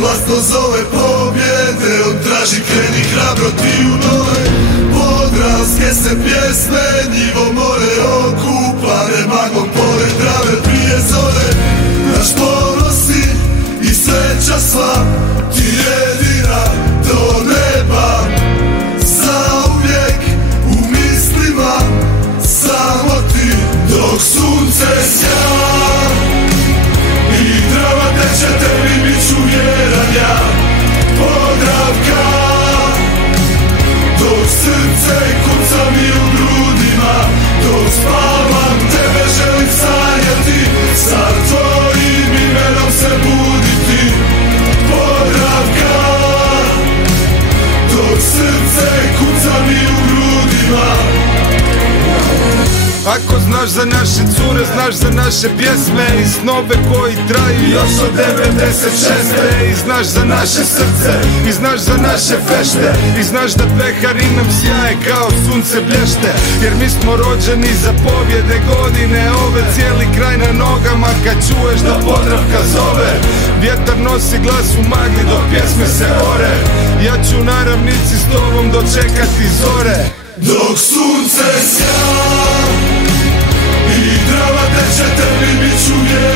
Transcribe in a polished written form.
glasno zove pobjede. On traži kreni hrabro ti u nove podravske se pjesme. Njivo more okupane maglom pored Drave prije zore. Naš ponosi i sreća sva ti jedina do neba. Zauvijek u mislima samo ti dok sunce sja. I Drava teče tebi bit ću vjeran ja. Podravka dok srce kuca mi u grudima. Dok spavam tebe želim sanjati. Sa tvojim imenom se buditi. Podravka dok srce kuca mi u grudima. Ako znaš za naše cure, znaš za naše pjesme i snove koji traju još od 96. I znaš za naše srce, i znaš za naše fešte, i znaš da pehari nam sjaje kao sunce blješte. Jer mi smo rođeni za pobjede godine ove. Cijeli kraj na nogama kad čuješ da Podravka zove. Vjetar nosi glas u magli dok pjesme se ore. Ja ću na ravnici s tobom dočekati zore. Dok sunce sja i Drava teče tebi bit ću vjeran.